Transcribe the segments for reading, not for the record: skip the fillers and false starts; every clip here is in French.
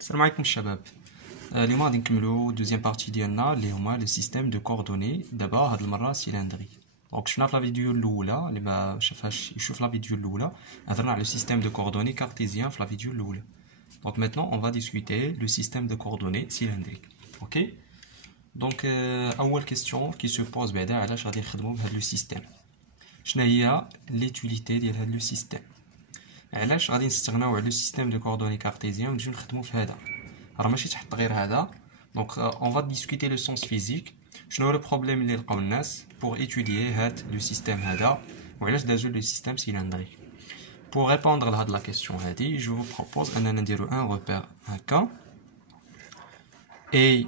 السلام عليكم الشباب. اليوم غادي نكملوا دوزيام بارتي ديالنا اللي هما لو سيستيم دو كوردوني. دابا هاد المره سيلندري. دونك شفنا في لا فيديو الاولى اللي ما شافهاش يشوف لا فيديو الاولى، هضرنا على لو سيستيم دو كوردوني كارتيزيان في لا فيديو الاولى. دونك maintenant on va discuter le système de coordonnées cylindrique. OK. دونك اول كيستيون كي سو بوز بعدا علاش غادي نخدموا بهذا لو سيستيم، شنو هي ليتيليتي ديال هذا لو سيستيم، علاش غادي نستغناو على لو سيستيم دو كوردوني كارتيزيان ونجيو نخدموا في هذا. راه ماشي تحط غير هذا. دونك اون فا ديسكوتي لو سونس فيزيك، شنو هو لو بروبليم اللي لقاو الناس بور ايتوديي هاد لو سيستيم هذا وعلاش دازو لو سيستيم سيلندريك. Pour répondre à la question, je vous propose un repère هكا et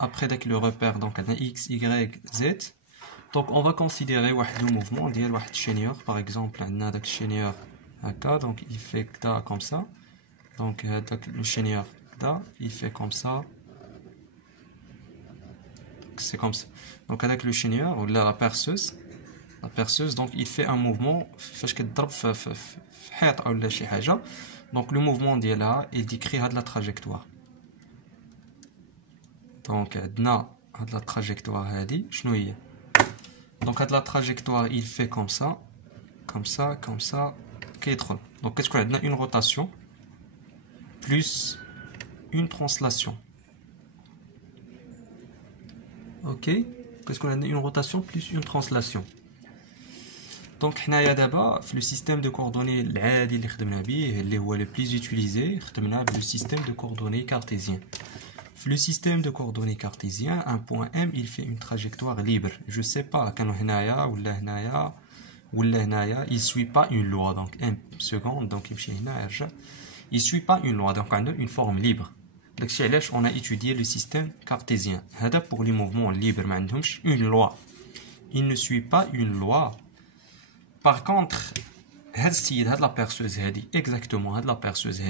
après le repère donc x, y, z. Donc on va considérer le mouvement ديال واحد chaîneur. Par exemple عندنا داك chaîneur هكا, donc il fait ça comme ça. Donc le chaîneur là, il fait comme ça. C'est comme ça. Donc avec le chaîneur ou la perceuse, donc il fait un mouvement فاش كتضرب في حيط او لا شي حاجه. Donc le mouvement ديالها il décrit هاد la trajectoire. Donc عندنا هاد la trajectoire هادي شنو هي؟ Donc هاد la trajectoire il fait comme ça كيدخل. Donc كتكون عندنا une rotation plus une translation. OK, qu'est-ce qu'on a une rotation plus une translation. Donc حنايا دابا في le système de coordonnées العادي اللي خدمنا به اللي هو le plus utilisé, خدمنا le système de coordonnées cartésien. Le système de coordonnées cartésien, un point M, il fait une trajectoire libre. Je sais pas, كانوا هنايا ولا هنايا ولا هنايا, il suit pas une loi. Donc 1 seconde, donc يمشي هنا يرجع. Il suit pas une loi, donc on a une forme libre. Donc on a étudié le système cartésien. Pour les mouvements libres, une loi. Il ne suit pas une loi. Par contre, la perceuse exactement, la perceuse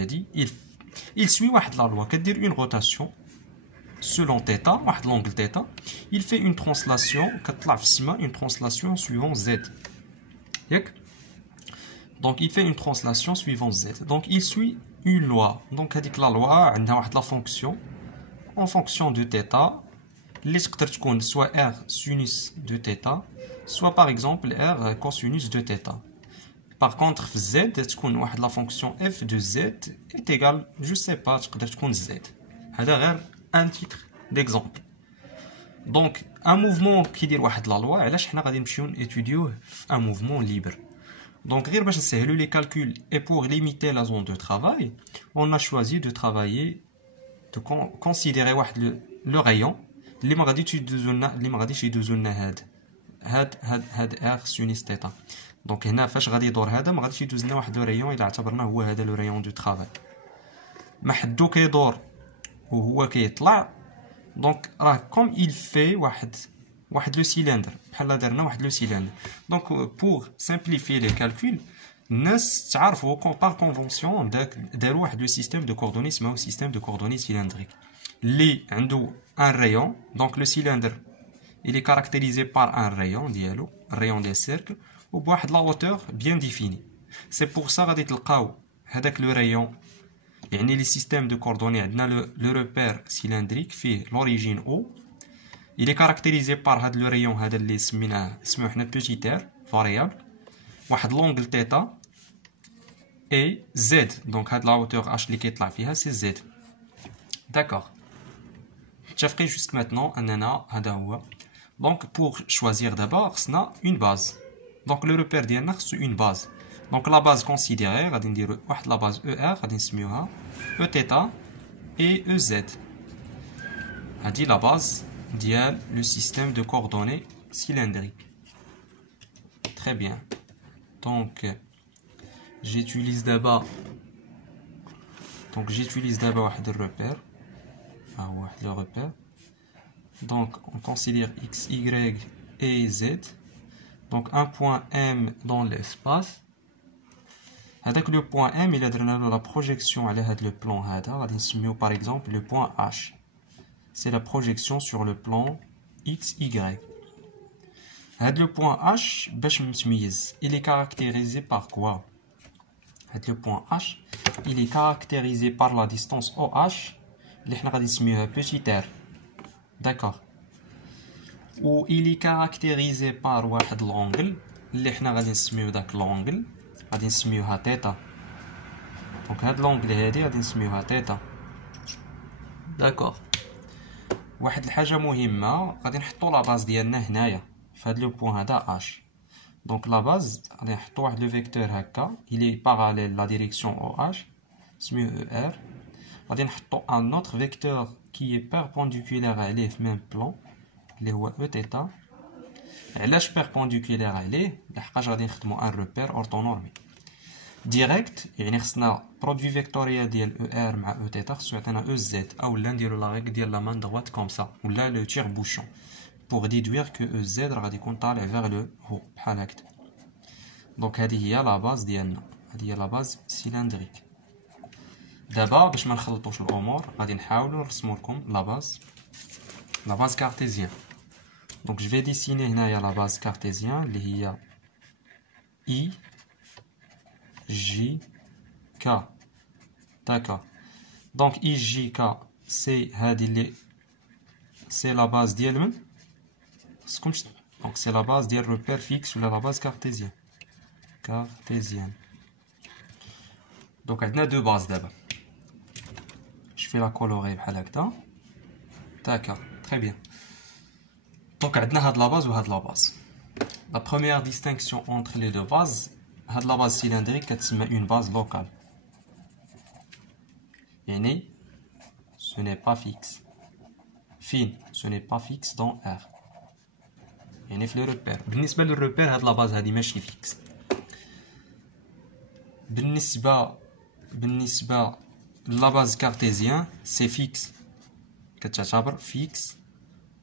il suit la loi, c'est-à-dire une rotation selon θ, l'angle θ. Il fait une translation suivant z. Donc il fait une translation suivant z. Donc il suit une loi. Donc la loi a la fonction en fonction de θ اللي تقدر تكون soit r sinus de θ soit par exemple r cosinus de θ. Par contre في z تكون واحد la fonction f de z est égale je sais pas تقدر تكون z. هذا غير un titre d'exemple. Donc un mouvement qui dit واحد la loi علاش حنا غادي نمشيو نيتوديوه un mouvement libre. Donc, pour faciliter les calculs et pour limiter la zone de travail, on a choisi de travailler, de considérer le rayon. اللي ما غاديش يدوزو لنا هاد R sinus θ. دونك هنا فاش غادي يدور هذا ما غاديش يدوز لنا واحد لو ريون الا اعتبرناه هو هذا لو ريون دو ترافاي. ما حدو كيدور وهو كيطلع. دونك راه كوم il fait واحد لو سيلندر بحال درنا واحد لو سيلندر. دونك بور سامبليفي لي كالكول الناس تعرفوا par convention داروا واحد لو سيستيم دو كوردوني اسمه سيستيم دو كوردوني سيلندريك اللي عنده un rayon. Donc le cylindre il est caractérisé par un rayon ديالو, rayon des cercles وبواحد la hauteur bien définie. C'est pour ça غادي تلقاو هذاك le rayon يعني les systèmes de coordonnées عندنا le repère cylindrique فيه l'origine O. Il est caractérisé par هذا le rayon هذا اللي سميناه حنا petit r variable واحد l'angle θ et z. Donc هاد la hauteur h اللي كيطلع فيها c'est z. D'accord. متفقين jusque maintenant اننا هذا هو. Donc pour choisir d'abord سنا une base. Donc le repère ديالنا خصو une base. Donc la base considérée غادي نديرو واحد la base ER غادي نسميوها Eθ et EZ. هادي la base ديال le système de coordonnées cylindrique. Très bien. Donc j'utilise d'abord واحد الرepère. Le repère. Donc on considère x, y et z. Donc un point M dans l'espace. Avec le point M, il a donné la projection à l'aide le plan هذا غادي نسميو par exemple le point H. C'est la projection sur le plan x, y. Le point H باش متميز, il est caractérisé par quoi? le point H, il est caractérisé par la distance OH, اللي حنا غادي نسميوها petit r. D'accord. Ou il est caractérisé par واحد l'angle, اللي حنا غادي نسميو داك l'angle, غادي نسميوها θ. Donc هاد l'angle هادي غادي نسميوها θ. D'accord. واحد الحاجة مهمة غادي نحطو لا باز ديالنا هنايا في هاد لو بوين هذا H. Donc la base, غادي نحطو واحد لو فيكتور هكا, il est parallèle la direction OH, سميوه ER. غادي نحطو un autre vecteur qui est perpendiculaire عليه في même plan, اللي هو Eθ. علاش perpendiculaire عليه؟ لحقاش غادي نخدمو un repère orthonormé. direct يعني خصنا برودوي فيكتوريال ديال ER مع Eθ خصو يعطينا EZ, اولا نديرو لا ريغل ديال لا مان droite كوم سا, ولا لو تير بوشون pour déduire que EZ راه غادي يكون طالع vers le haut بحال هكدا. دونك هذه هي لا باز ديالنا, هذه هي لا باز سيلندريك. دابا باش ما نخلطوش الامور غادي نحاولوا نرسموا لكم لا باز كارتيزيان. دونك جو في ديسيني هنايا لا باز كارتيزيان اللي هي اي جي كا. داكور. دونك اي جي كا سي هذه اللي سي لا باز ديال من خصكمش. دونك سي لا باز ديال روبير فيكس ولا لا باز كارتيزيان. كارتيزيان. دونك عندنا دو باز دابا. Je fais la colorée بحال هكدا. D'accord, très bien. Donc عندنا هاد لا باز وهاد لا باز. La première distinction entre les deux bases, هاد لا باز cylindrique كتسمى une base locale. يعني ce n'est pas fixe. Fine, ce n'est pas fixe dans R. يعني في le repère. بالنسبة للريبير هاد لا باز هادي ماشي فيكس. بالنسبة لا باز كارتيزيان سي فيكس, كتعتبر فيكس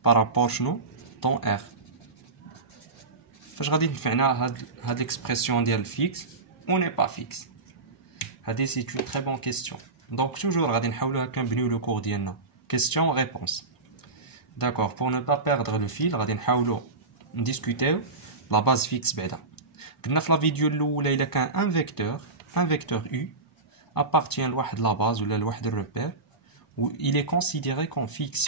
بارابور شنو طون ار. فاش غادي تنفعنا هاد ليكسبرسيون ديال فيكس او ني با فيكس. هادي سي اون تري بون كيسيون. دونك توجور غادي نحاولوا هكا نبنيو لو كور ديالنا كيسيون ريبونس. داكور. بور نو با بيردر لو فيل غادي نحاولوا نديسكوتيو لا باز فيكس بعدا. قلنا في لا فيديو الاولى الا كان ان فيكتور u appartient à la base ou à le repère, où il est considéré comme fixe.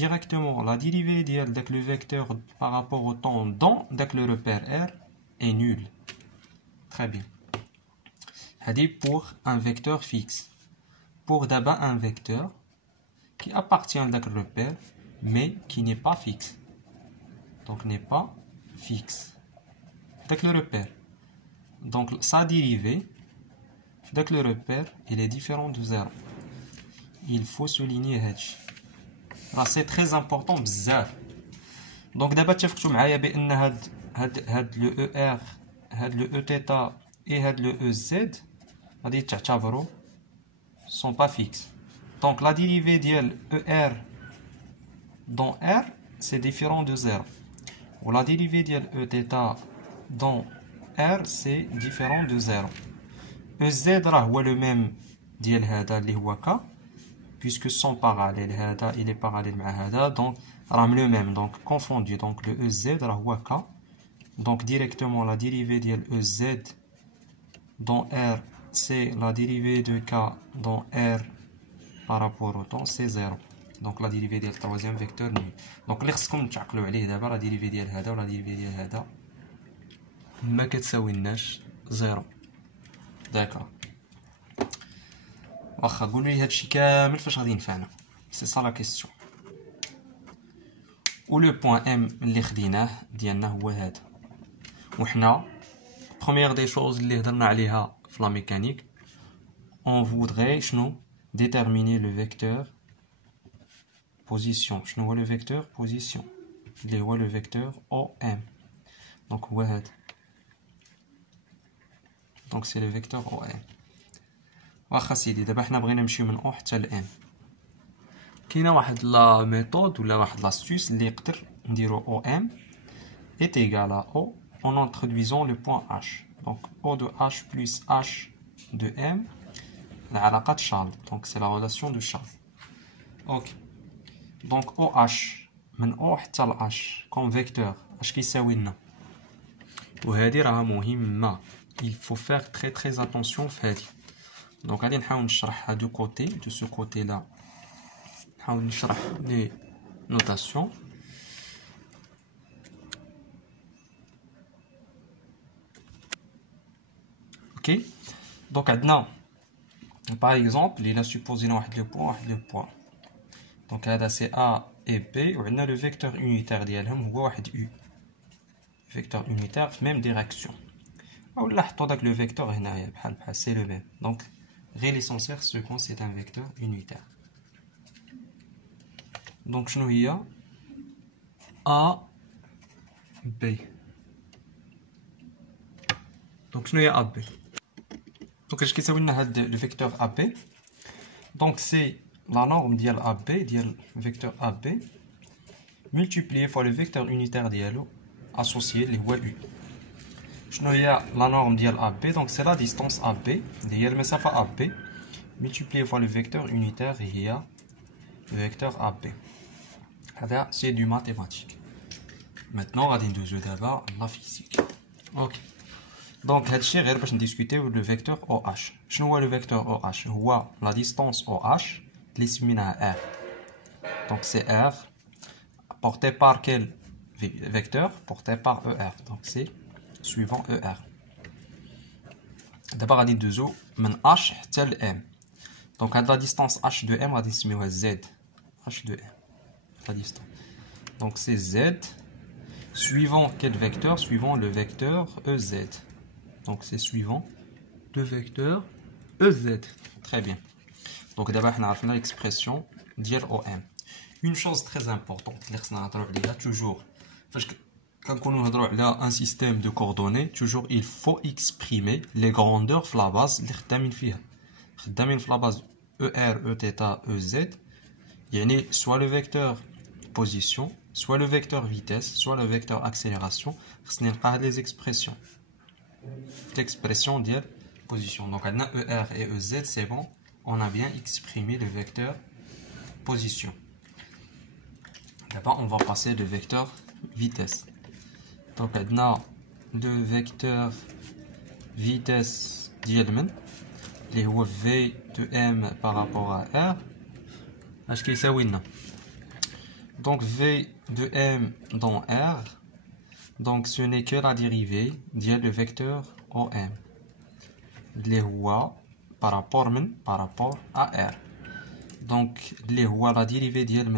Directement, la dérivée de le vecteur par rapport au temps dans le repère R est nulle. Très bien. C'est pour un vecteur fixe. Pour d'abord un vecteur qui appartient à le repère, mais qui n'est pas fixe. Donc n'est pas fixe. Le repère. Donc sa dérivée dès que le repère il est différent de 0. Il faut souligner هادشي. راه سي تري امبورطون بزاف. دونك دابا اتفقتوا معايا بان هاد لو او ار هاد لو او تيتا اي هاد لو او زد غادي تعتبروا سون با فيكس. دونك لا ديريفي ديال او ار دون ار سي ديفيرون دو 0 و لا ديريفي ديال او تيتا دون ار سي ديفيرون دو 0. EZ راه هو le même ديال هذا اللي هو K, puisque son parallèle هذا il est parallèle مع هذا, donc راهم le même, donc confondu. Donc le EZ راه هو K. Donc directement la dérivée ديال EZ dans R c'est la dérivée de K dans R par rapport au temps, c'est 0. Donc la dérivée ديال troisième vecteur nul. Donc اللي خصكم تعقلوا عليه دابا la dérivée ديال هذا ولا dérivée ديال هذا ما كتساويناش 0. داكور. واخا قولوا لي هادشي كامل فاش غادي ينفعنا, سي سا لا كيسيون. و لو بوين ام اللي خديناه ديالنا هو هذا. وحنا بروميير دي شوز اللي هضرنا عليها في لا ميكانيك, اون فودغي شنو ديتيرميني لو فيكتور بوزيسيون. شنو هو لو فيكتور بوزيسيون اللي هو لو فيكتور او ام. دونك هو هذا. Donc c'est le vecteur OM. واخا سيدي دابا حنا بغينا نمشيو من او حتى ل ام. كاينه واحد لا ميثود ولا واحد لاستوس اللي يقدر نديرو او ام est égal à O en introduisant le point H. Donc O de H plus H de M, العلاقة شارل. Donc c'est la relation de Charles. Ok. Donc OH من O حتى ل H comme vecteur اش كيساوي لنا؟ وهذه راه مهمة. il faut faire très attention fait. Donc allez نحاول نشرح deux côtés, de ce côté là نحاول نشرح les notations. OK, donc عندنا par exemple il a supposé واحد le point. Donc هذا c'est A et B وعندنا le vecteur unitaire ديالهم هو واحد U. Vecteur unitaire même direction. Ou là حطوا داك le vecteur هنايا بحال c'est le même. Donc l'essentiel second c'est un vecteur unitaire. Donc شنو هي A B. Donc شنو هي A B. Donc اش كيساوي لنا هاد le vecteur AB. Donc c'est la norme ديال AB ديال vecteur AB multiplié fois le vecteur unitaire ديالو associé اللي هو U. شنو هي la norme ديال AB. Donc c'est la distance AB اللي هي المسافة AB multiplié fois le vecteur unitaire هي le vecteur AB. هذا c'est du mathématique. Maintenant غادي ندوزو دابا la physique. OK. Donc هادشي غير باش نديسكوتيو le vecteur OH. شنو هو le vecteur OH. هو la distance OH اللي سميناها R. Donc c'est R porté par quel vecteur? Porté par ER. Donc c'est suivant ER. D'abord غادي ندوزو من H حتى ل M. Donc هاد la distance H de M غادي نسميوها Z. H de M. La distance. Donc c'est Z suivant quel vecteur? Suivant le vecteur EZ. Donc c'est suivant le vecteur EZ. Très bien. Donc d'abord on a fait l'expression ديال OM. Une chose très importante اللي خصنا نهضروا عليها toujours فاش كنكونوا نهضروا على un système de coordonnées, toujours il faut exprimer les grandeurs في la base اللي خدامين فيها. خدامين في la base ER, Eθ, EZ. يعني soit le vecteur position, soit le vecteur vitesse, soit le vecteur accélération. خصني نلقى هاد les expressions. L'expression ديال position. Donc عندنا ER et EZ, c'est bon. On a bien exprimé le vecteur position. D'abord, on va passer le vecteur vitesse. Donc, on a le vecteur vitesse d'Ielman, les V de M par rapport à R. Est-ce qu'il s'agit? Donc, V de M dans R. Donc, ce n'est que la dérivée du vecteur OM. Les rois par rapport à R. Donc, les rois la dérivée d'Iel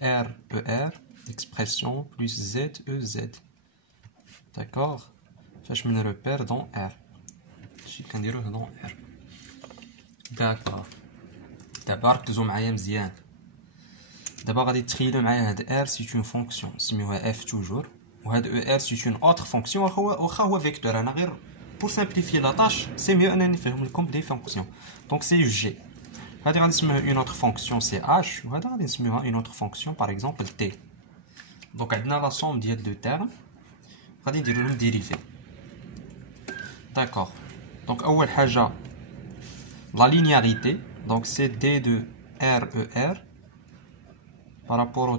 R, ER, expression plus Z, EZ. D'accord? Je me repère dans R. Je vais dire dans R. D'accord. D'abord, nous allons bien. D'abord, on va trier R, c'est une fonction. C'est F toujours. Et ER, c'est une autre fonction. Ou vecteur. Pour simplifier la tâche, c'est mieux de faire comme des fonctions. Donc, c'est G. On va dire une autre fonction, c'est H. On va dire une autre fonction, par exemple T. Donc, on a la somme de deux termes. On va dire le dérivé. D'accord. Donc, la linéarité. Donc, c'est D de RER par rapport au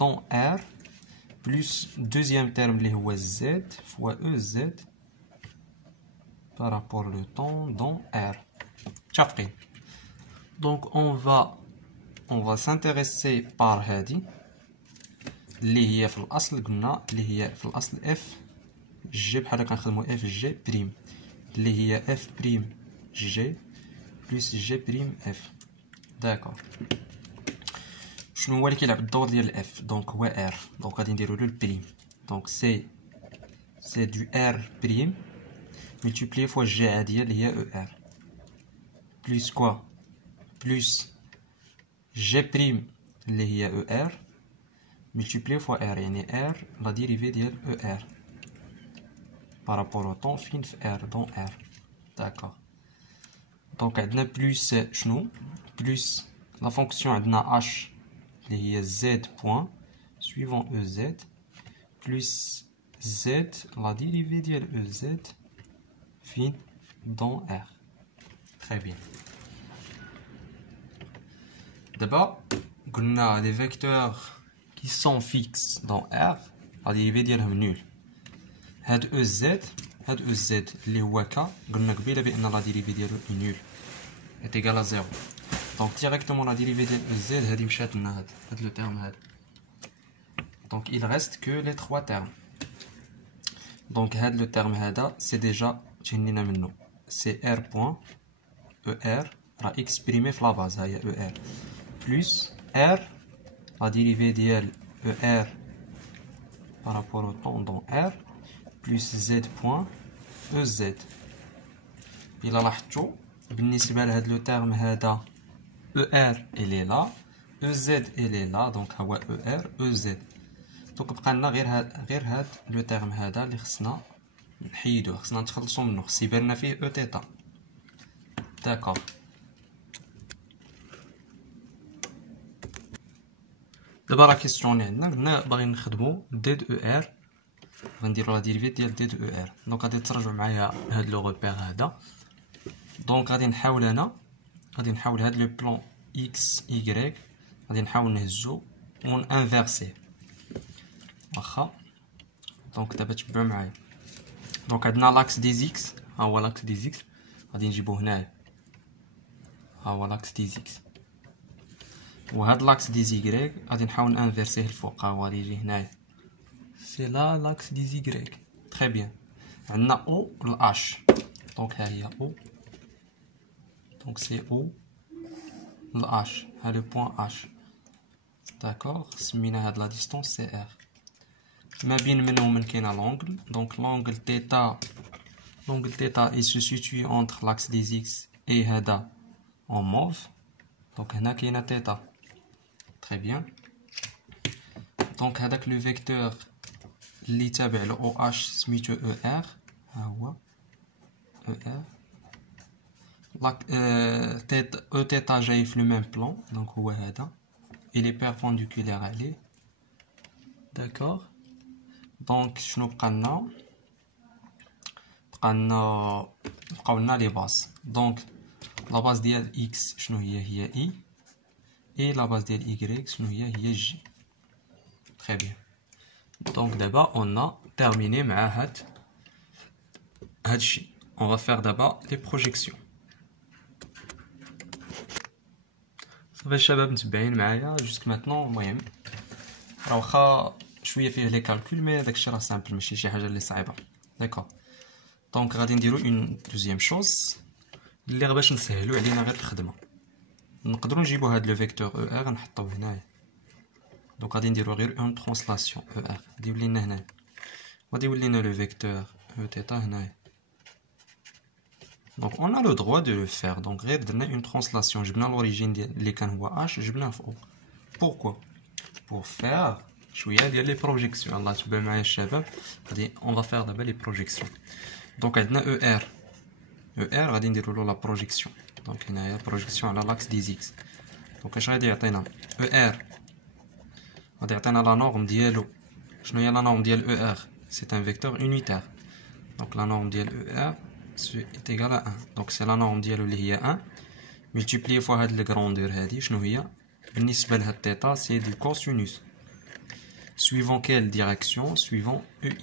temps R plus deuxième terme, les Z fois EZ par rapport au temps dans R. Chafri. Donc on va s'intéresser par هذه اللي هي في الأصل قلنا اللي هي في الأصل F G بحال كنخدمو F G بريم اللي هي F بريم G plus G بريم F. داكور. شنو هو اللي كيلعب الدور ديال F؟ دونك هو R. دونك غادي نديرو له البريم. دونك سي دو R بريم multiplié fois G عادية اللي هي ER plus quoi plus G prime اللي هي ER multiplié fois R يعني R la dérivée ديال ER par rapport au temps fin في R dans R. d'accord. donc عندنا plus شنو plus la fonction عندنا H اللي هي Z point suivant EZ plus Z la dérivée ديال EZ fin dans R. Très bien. D'abord, on a des vecteurs qui sont fixes dans R, la dérivée d'elle est nulle. Had EZ, هاد او زد اللي هو ك قلنا قبيله بان لا ديريفي ديالو نول est égal à 0. Donc directement la dérivée de z هادي مشات لنا هاد لو terme هذا. Donc il reste que les trois termes. Donc هاد لو terme هذا c'est déjà تهنينا منه. C'est r point er راه exprimé في la base هي er plus r la dérivée ديال er par rapport au temps dans r plus z point ez. إلا لاحظتوا بالنسبة لهاد لو تيرم هذا er il est là ez il est là donc هو er ez. دونك بقى لنا غير هاد لو تيرم هذا اللي خصنا نحيدوه، خصنا نتخلصوا منه، خص يبان لنا فيه او تيتا. داكور. دابا لا كيسيون اللي عندنا قلنا باغيين نخدمو دي دو او ار، غنديرو لا ديريفي ديال دي دو او ار. دونك غادي ترجعوا معايا هاد لو روبير هذا. دونك غادي نحاول هاد لو بلان اكس اي غادي نحاول نهزو ون انفيرسيه واخا. دونك دابا تبعوا معايا. دونك عندنا لاكس دي زيكس، ها هو لاكس دي زيكس غادي نجيبو هنايا، ها هو لاكس دي زيكس، وهاد لاكس دي زيكغيك غادي نحاول نانفيرسيه الفوق، ها هو غادي يجي هنايا. سي لا لاكس دي زيكغيك. تري بيان. عندنا او الاش، دونك ها هي او، دونك سي او الاش، ها لو بوين اش. داكوغ. سمينا هاد لا ديستونس سي ار. ما بين من ومن كاينه لونغل، دونك لونغل تيتا il se situe entre l'axe des x et هذا en mauve. دونك هنا كاينه تيتا. تري بيان. دونك هذاك لو فيكتور اللي تابع ل او اش سميتو او ار، ها هو او ار. لاك تيتا او تيتا جاي في لو ميم بلان، دونك هو هذا il est perpendiculaire عليه. داكوغ. دونك شنو بقالنا بقاو لنا لي باز. دونك لا باز ديال اكس شنو هي اي، اي لا باز ديال ايكغيك شنو هي جي. تري بيان. دونك دابا اون ا تيرميني مع هاد الشيء. اون فا فير دابا لي بروجيكسيون. صافي الشباب متبعين معايا جوسك ماتنون. المهم راه واخا شويه فيه لي كالكول مي داكشي راه سامبل، ماشي شي حاجه اللي صعيبه. داكوغ. دونك غادي نديرو اون دوزيام شوز اللي باش نسهلو علينا غير الخدمه. نقدروا نجيبو هاد لو فيكتور او ار نحطوه هنايا. دونك غادي نديرو غير اون ترانسلاسيون او ار، غادي يولي لنا هنايا، غادي يولي لنا لو فيكتور او تيتا هنايا. دونك اون ا لو دروا دو لو فير. دونك غير درنا اون ترانسلاسيون، جبنا لوريجين ديال اللي كان هو اش، جبناه فوق. بوركوا؟ بور فير شويه ديال لي بروجيكسيون. الله تبع معايا الشباب. غادي اون فا فير دابا لي بروجيكسيون. دونك عندنا او ار، غادي نديرو له لا بروجيكسيون. دونك هنايا بروجيكسيون على لاكس دي زيكس. دونك اش غادي يعطينا او ار؟ غادي يعطينا لا نورم ديالو. شنو هي لا نورم ديال او ار؟ سي ان فيكتور يونيتير. دونك لا نورم ديال او ار est égal à 1. دونك سي لا نورم ديالو اللي هي 1 ملتيبلي فوا هاد الكروندور هادي. شنو هي بالنسبه لهاد تيتا؟ سي دو كوسينوس suivant quelle direction؟ suivant EI.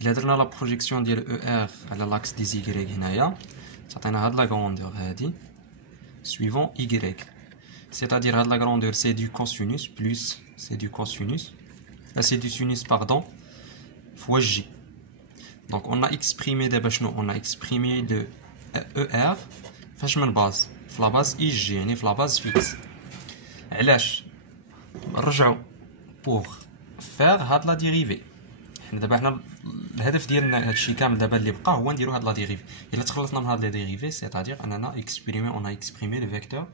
إلا درنا لا بروجيكسيون ديال او ار على لاكس دي زيكغيك هنايا تعطينا هاد لا غروندور هادي suivant y. c'est-à-dire هاد لا غروندور سي دو كوسينوس بلس سي دو كوسينوس، لا سي دو سينوس باردون فوا جي. دونك اون ا اكسبريمي دابا شنو؟ اون ا اكسبريمي لو او ار فاش من باز؟ في لا باز اي جي، يعني في لا باز فيكس. علاش؟ نرجعو بوغ فير هاد لا ديريفي. حنا دابا الهدف ديالنا هادشي كامل دابا اللي بقى هو نديرو هاد لا ديريفي. الا تخلصنا من هاد لا ديريفي سيتادير اننا اكسبريمي اون ا اكسبريمي لو فيكتور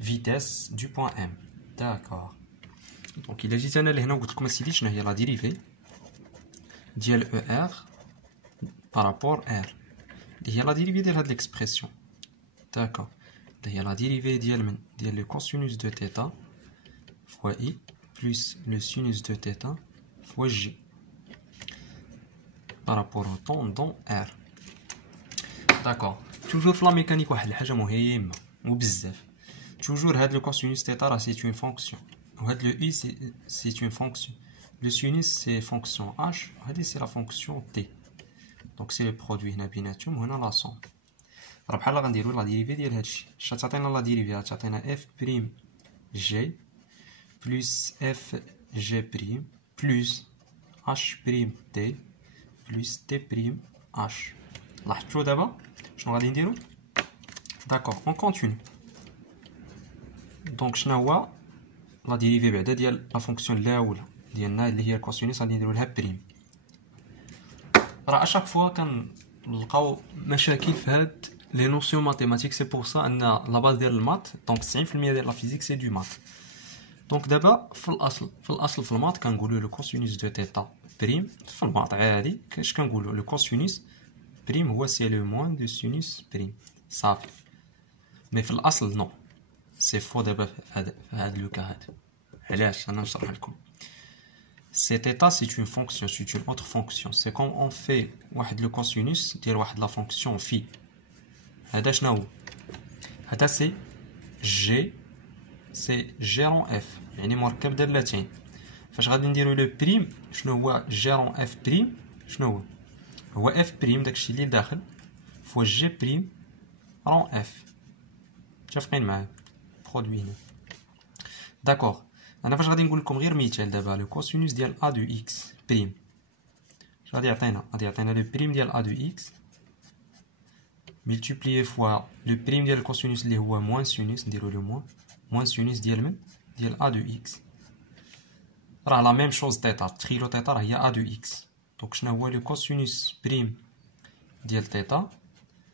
فيتيس دو بوين ام. داكوغ. دونك الا جيت انا لهنا وقلت لكم اسيدي شنو هي لا ديريفي ديال او ار بارابور ار، اللي هي لا ديريفي ديال هاد ليكسبرسيون. داكوغ. اللي هي لا ديريفي ديال من ديال لو كوسينوس دو تيتا فوا اي plus le sinus de θ fois j par rapport au temps dans R. D'accord. Toujours في la mécanique واحد الحاجة مهمة وبزاف. Toujours هاد le cosinus θ راه c'est une fonction. وهاد le i c'est une fonction. Le sinus c'est fonction h. وهادي c'est la fonction t. دونك سي لو برودوي هنا بيناتهم وهنا لا سوم. راه بحال غنديرو لا ديريفي ديال هادشي. اش تعطينا لا ديريفي؟ تعطينا اف بريم جي بلس اف جي بريم بلس اش بريم تي بلس تي بريم اش. لاحظتوا دابا شنو غادي نديرو؟ داكوغ اون كونتينيو. دونك شنو هو لا ديريفي بعدا ديال لا فونكسيون الاولى ديالنا اللي هي الكوسينوس؟ غادي نديرو لها بريم. راه اشاك فوا كنلقاو مشاكل في هاد لي نوسيون ماتيماتيك. سي بور سا ان لا باز ديال المات دونك 90% ديال لا فيزيك سي دو مات. دونك دابا في الاصل في المات كنقولوا لو كوسينوس دو تيتا بريم. في المات عادي اش كنقولوا؟ لو كوسينوس بريم هو سي لو موان دو سينوس بريم صافي. مي في الاصل نو سي فو. دابا في هاد لو كا هاد علاش انا نشرح لكم. Cet état, c'est une fonction, c'est une autre fonction. C'est comme on fait le cosinus de la fonction phi. C'est G, c'est G en F. يعني مركب دالتين. فاش غادي نديرو لو بريم شنو هو G en F بريم؟ شنو هو F بريم داكشي اللي داخل فوا G بريم en F. متفقين معايا؟ برودوي هنا. داكوغ. انا فاش غادي نقول لكم غير مثال دابا لو كوسينوس ديال ا دو اكس بريم اش غادي يعطينا؟ غادي يعطينا لو بريم ديال ا دو اكس ملتيبليي فوا لو بريم ديال الكوسينوس اللي هو موان سينوس. نديرو لو موان سينوس ديال من؟ ديال ا دو اكس. راه لا ميم شوز تيتا. تخيلوا تيتا راه هي ا دو اكس. دونك شنو هو لو كوسينوس بريم ديال تيتا؟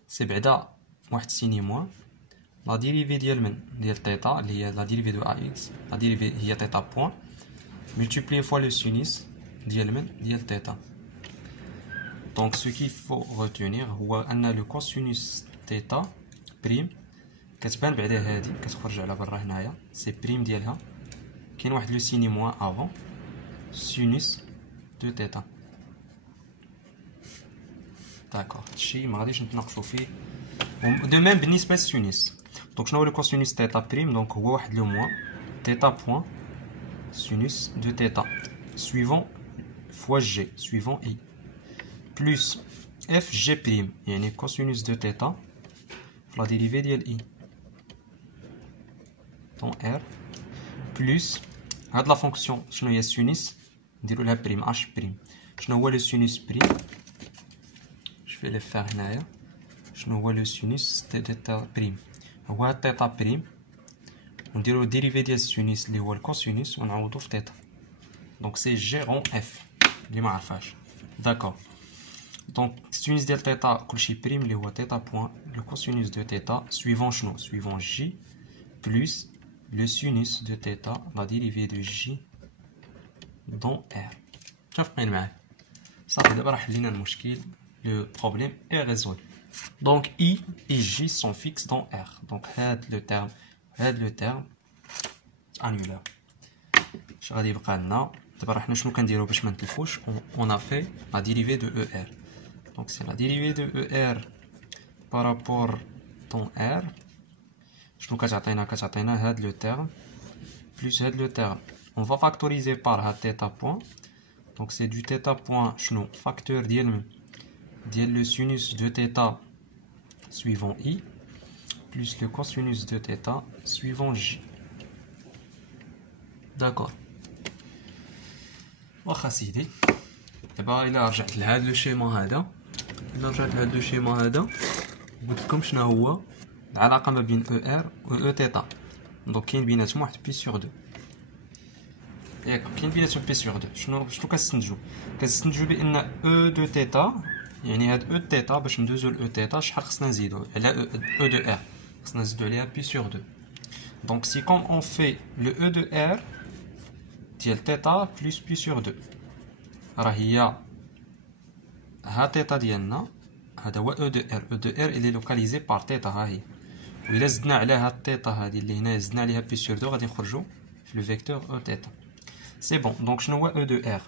سي بعدا واحد سيني موان لا ديريفي ديال من؟ ديال تيتا اللي هي لا ديريفي دو ا اكس. لا ديريفي هي تيتا بوان multiplié fois le sinus ديال من؟ ديال تيتا. دونك سو كي فو retenir هو ان لو كوسينوس تيتا بريم كتبان بعدا هادي كتخرج على برا هنايا سي بريم ديالها كاين واحد لو سيني موان افون سينوس دو تيتا. داكوغ هادشي ما غاديش نتناقشوا فيه. دو ميم بالنسبه للسينوس. دونك شنو هو لو كوسينوس تيتا بريم؟ دونك هو واحد لو موان تيتا بوان sinus de θ suivant fois g suivant i plus f g prime يعني cosinus de θ la dérivée ديال i dans r plus هاد لا فونكسيون شنو هي sinus نديرو لها بريم h بريم. شنو هو لو sinus بريم؟ جو في لي فير هنايا. شنو هو لو sinus de θ بريم؟ هو θ بريم ونديرو ديريفي ديال السينوس اللي هو الكوسينوس ونعوضو في تيتا. دونك سي جي اون اف اللي ما عرفاش. داكوغ. دونك السينوس ديال تيتا كلشي بريم اللي هو تيتا بوان لو كوسينوس دو تيتا سويفون شنو؟ سويفون جي بلس لو سينوس دو تيتا لا ديريفي دو جي دون ار. متفقين معايا؟ صافي دابا راه حلينا المشكل. لو بروبليم اي ريزولف. دونك اي et j sont fixes dans r. دونك هاد لو تيرم هاد لو تيرم انولار. اش غادي يبقى لنا دابا؟ راه حنا شنو كنديرو باش ما نتلفوش؟ اون افي لا ديريفي دو او ار. دونك سي لا ديريفي دو او ار بارابور طون ار. شنو كتعطينا؟ كتعطينا هاد لو تيرم بلس هاد لو تيرم. اون فا فاكتوريزي بار هاد تيتا بوان. دونك سي دو تيتا بوان شنو؟ فاكتور ديال من؟ ديال لو سينوس دو تيتا suivant i plus le cosinus de θ suivant j. D'accord. واخا سيدي دابا الا رجعت لهاد لو شيما هذا قلت لكم شنو هو العلاقه ما بين او ار و او θ. دونك كاين بيناتهم واحد بي سور 2 ياك. كاين بيناتهم بي سور 2. شنو كنستنتجو بان او دو θ يعني هاد او θ باش ندوزو ل او θ شحال خصنا نزيدو على او دو ار؟ خصنا نزيدو عليها بي سور 2. دونك سي كوم اون في لو او دو ار ديال θ بلس بي سور 2 راه هي ها θ ديالنا. هذا هو او دو ار. او دو ار اللي لوكاليزي بار θ ها هي. وإلا زدنا على هاد θ هادي اللي هنا زدنا عليها بي سور 2 غادي نخرجو في لو فيكتور او θ. سي بون. دونك شنو هو او دو ار؟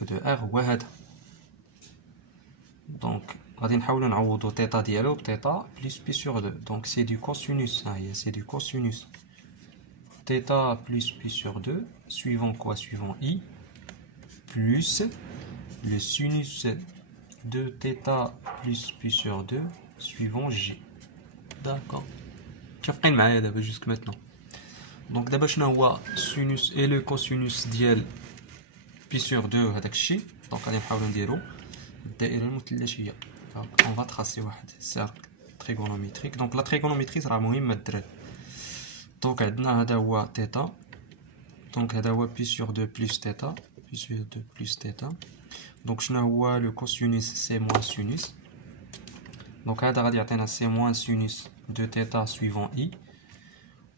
او دو ار هو هذا. دونك غادي نحاولو نعوضو θ ديالو بθ بلس بي سور 2. دونك سي دو كوسينوس. ها هي سي دو كوسينوس θ plus pi sur 2 suivant quoi? Suivant i plus le sinus de θ plus pi sur 2 suivant G. D'accord. كيفقين معايا دابا jusque maintenant. Donc d'abord شنو هو sinus et le cosinus ديال pi sur 2 هذاك الشيء. Donc غادي نحاولوا نديرو الدائره المثلثيه. Donc on va tracer واحد cercle trigonométrique. Donc la trigonométrie راه مهمه الدراري. Donc عندنا هذا هو θ. Donc هذا هو pi sur 2 plus θ, pi sur 2 plus θ. Donc شنو هو le cosinus c'est moins sinus. Donc هذا غادي يعطينا c'est moins sinus de θ suivant i.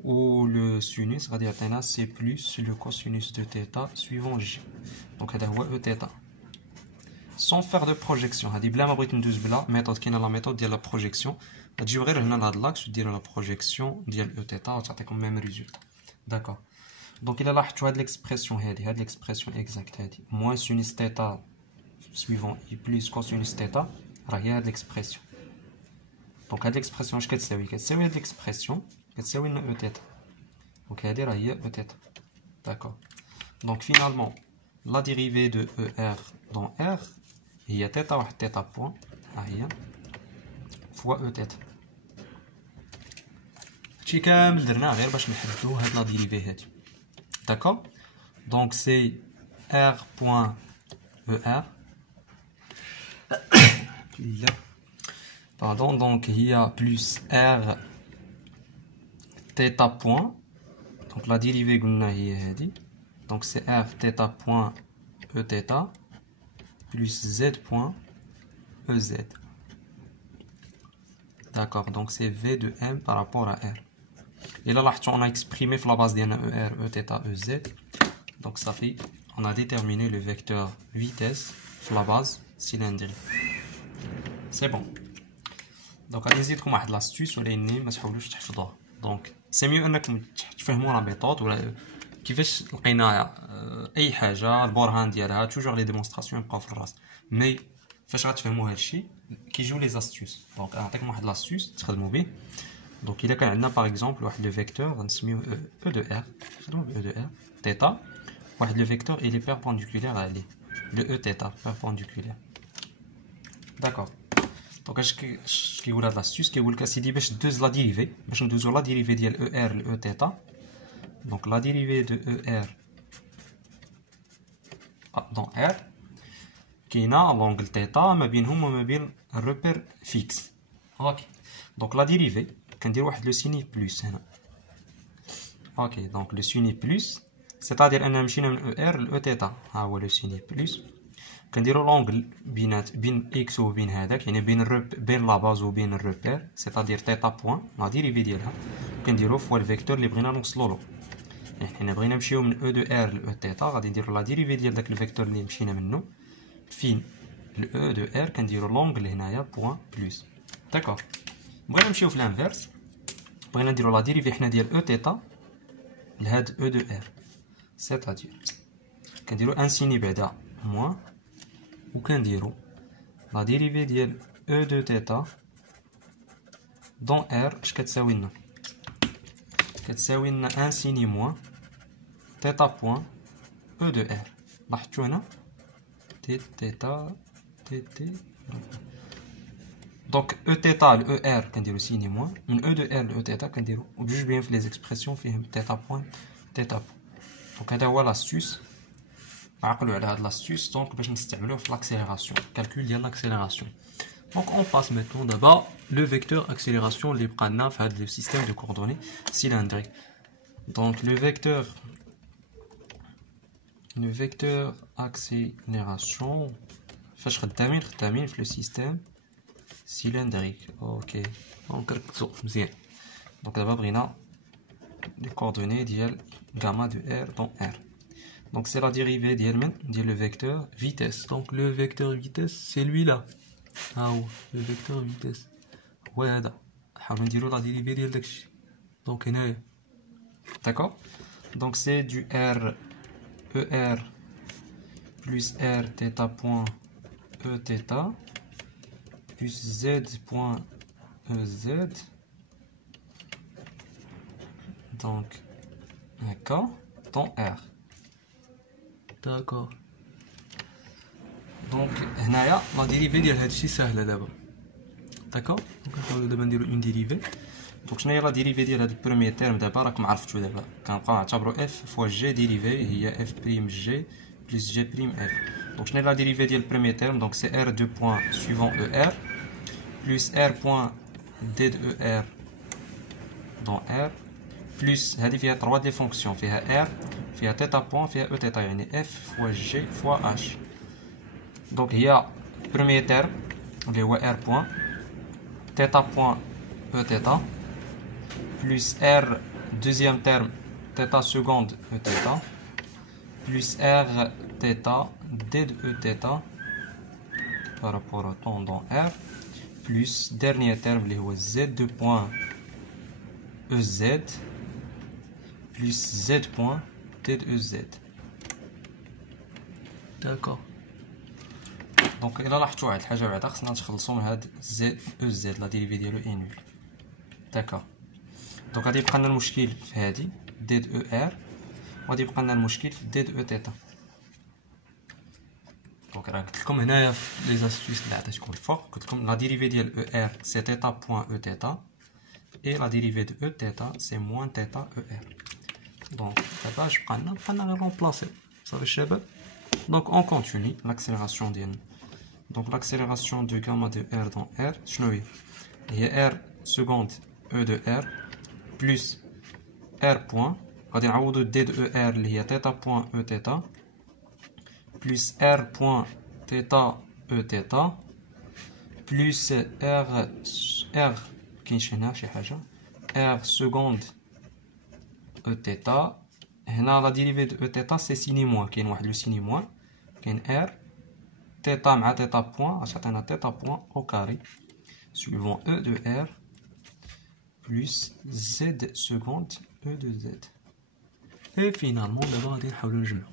Ou le sinus غادي يعطينا c'est plus le cosinus de θ suivant j. Donc هذا هو Eθ. Sans faire de projection. هذه بلا ما بغيت ندوز بلا méthode كاينه لا méthode ديال la projection. غتجيو غير هنا لهاد لاكس وديروا la projection ديال Eθ وتعطيكم même résultat. D'accord. Donc il a لاحظتوا هاد l'expression هاد l'expression exacte هادي moins sinus θ suivant i plus cosinus θ راه هي هاد l'expression. Donc هاد l'expression اش كتساوي هاد l'expression كتساوي لنا Eθ. Donc هادي راه هي Eθ. D'accord. Donc finalement la dérivée de ER dans R هي θ واحد θ point ها هي fois Eθ. هادشي كامل درناه غير باش نحددو هاد لا ديريفي هادي. D'accord. Donc c'est R point ER. Pardon, donc il y a plus R θ point. Donc la dérivée قلنا هي هادي. Donc c'est R θ point Eθ plus Z point EZ. D'accord, donc c'est V de M par rapport à R. Et là, on a exprimé la base d'un ER, Eθ, EZ. Donc ça fait, on a déterminé le vecteur vitesse sur la base cylindrique. C'est bon. Donc غادي نزيدكم واحد لاستيوس ولكن ما تحاولوش تحفظوها. Donc c'est mieux انكم تفهموا لا ميثود ولا كيفاش لقينا اي حاجه البرهان ديالها توجور لي ديمونستراسيون يبقاو في الراس. مي فاش غتفهموا هادشي كيجيو لي استيوس. دونك نعطيكم واحد لاستيوس تخدموا به. Donc il كان عندنا par exemple واحد لو فيكتور غنسميوه E de R. نخدموا ب E de R θ. واحد لو فيكتور il est perpendiculaire عليه. Le Eθ perpendiculaire. D'accord. Donc اش كيقول هاد لاستيوس كيقول لك اسيدي باش دوز لا ديريفي باش ندوزو لا ديريفي ديال ER ل Eθ. Donc la dérivée de ER dans R كاينه l'angle θ ما بينهم وما بين الريبير فيكس. اوكي. Donc la dérivée كندير واحد لو سيني بلس هنا. اوكي. Donc لو سيني بلس c'est-à-dire اننا مشينا من ER ل Eθ. ها هو لو سيني بلس. كنديرو لونغل بين اكس وبين هذاك يعني بين لا باز وبين الريبير c'est-à-dire θ بوين لا ديريفي ديالها كنديرو فوا الفيكتور اللي بغينا نوصلو له. يعني حنا بغينا نمشيو من او دو ار ل Eθ غادي نديرو لا ديريفي ديال داك الفيكتور اللي مشينا منه فين ل او دو ار كنديرو لونغل هنايا بوين بلس. داكور. بغينا نمشيو في الانفيرس بغينا نديرو لا ديريفي حنا ديال Eθ لهاد او دو ار c'est-à-dire كنديرو انسيني بعدا موان وكنديرو لا ديريفي ديال او دو θ دون ار اش كتساوي لنا كتساوي لنا انسيني موان θ بوين او دو ار. لاحظتوا هنا تي θ تي تي. دونك او θ ل او ار كنديرو سيني موان من او دو ار ل Eθ كنديرو وبجوج بيان في لي زيكسبرسيون فيهم θ بوين θ بوين. دونك هذا هو لاستيوس. عقلوا على هاد لاستيوس دونك باش نستعملوه في لاكسيليراسيون calcul ديال لاكسيليراسيون. Donc on passe maintenant d'abord le vecteur accélération اللي بقى لنا في هذا le système de coordonnées cylindriques. Donc le vecteur accélération فاش خدامين في le système cylindrique. OK. Donc ركزوا مزيان. Donc دابا بغينا les coordonnées ديال gamma de R dans R. Donc c'est la dérivée ديال le vecteur vitesse. Donc le vecteur vitesse c'est lui là. ها هو le vecteur vitesse هو هذا. نحاولو نديرو لا ديريفي ديال داكشي. دونك هنايا. D'accord. Donc c'est du R ER plus R θ point Eθ plus Z point EZ. Donc d'accord dans R. D'accord. دونك هنايا لا ديريفي ديال هادشي ساهله دابا. داكوغ دونك نحاولو دابا نديرو اون ديريفي. دونك شناهي لا ديريفي ديال هاد البروميير تيرم دابا راكم عرفتو دابا كنبقاو نعتبرو اف فوا جي ديريفي هي اف بريم جي بلس جي بريم اف. دونك شناهي لا ديريفي ديال البروميير تيرم دونك سي ار دو بوين سويفون او ار بلس ار بوين دي دو او ار دون ار بلس هادي فيها 3 دي فونكسيون فيها ار فيها تيتا بوين فيها او تيتا يعني اف فوا جي فوا اش. دونك هي بروميير تيرم اللي هو ار بوين تيتا بوين او تيتا plus R deuxième terme θ seconde E θ plus R θ D de E θ par rapport au temps dans R plus dernier terme اللي هو Z de point EZ plus Z point D de EZ. D'accord. Donc إلا لاحظتوا واحد الحاجة بعدا خصنا نتخلصوا من هاد Z EZ لا ديريفي ديالو اي نول. داكوغ. دونك غادي يبقى لنا المشكل في هادي دي دو او ار وغادي يبقى لنا المشكل في دي دو او تيتا. دونك راه قلت لكم هنايا في لي زاستيس اللي عطيتكم الفوق قلت لكم لا ديريفي ديال او ار سي تيتا بوين او تيتا اي لا ديريفي دو او تيتا سي موان تيتا او ار. دونك دابا اش بقى لنا غير رومبلاسي صافي الشباب. دونك اون كونتيني لاكسيليراسيون ديالنا. دونك لاكسيليراسيون دو غاما دو ار دون ار شنو هي ار سكوند او دو ار plus R point غادي نعوضو D de ER اللي هي θ point E θ plus R point θ E θ plus R كاينش هنا شي حاجة R seconde E θ. هنا لا ديريفي دو E θ سي سيني موان كاين واحد لو سيني موان كاين R θ مع θ point غاش تعطينا θ point au carré suivant E de R plus Z seconde E de Z. Et finalement دابا غادي نحاولو نجمعو.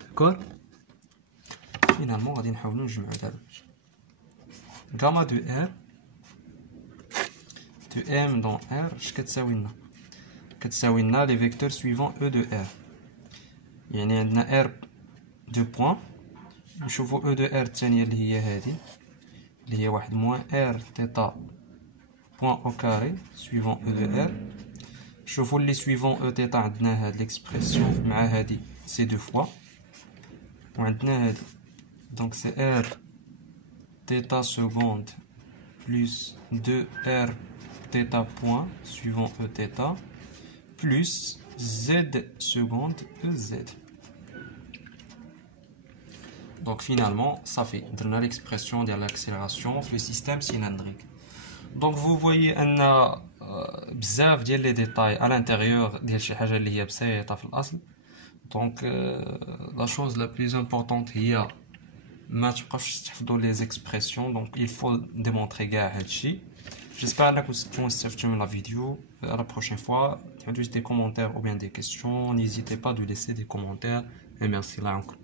داكور فينالمون غادي نحاولو نجمعو دابا غاما دو ار دو ام دون ار اش كتساوي لنا كتساوي لنا لي فيكتور سويفون او دو ار. يعني عندنا ار دو بوين نشوفو او دو ار الثانيه اللي هي هادي اللي هي واحد موان ار تيتا point au carré suivant E de R. شوفوا لي suivant E θ عندنا هاد l'expression مع هادي سي دو فوا وعندنا هادي دونك سي R θ seconde plus 2 R θ point suivant E θ plus Z seconde EZ. Donc finalement ça fait درنا l'expression de l'accélération في le système cylindrique. Donc vous voyez ان بزاف ديال لي ديتاي à l'intérieur ديال شي حاجه اللي هي بسيطه في الاصل. دونك لا شوز لا بلوز امبورطونط هي ما تبقاوش تحفظوا لي زيكسبرسيون. دونك il faut démontrer كاع هادشي. J'espère انكم تكونوا استفدتوا من لا فيديو. À la prochaine fois, des commentaires ou bien des questions, n'hésitez pas de laisser des commentaires et merci là encore.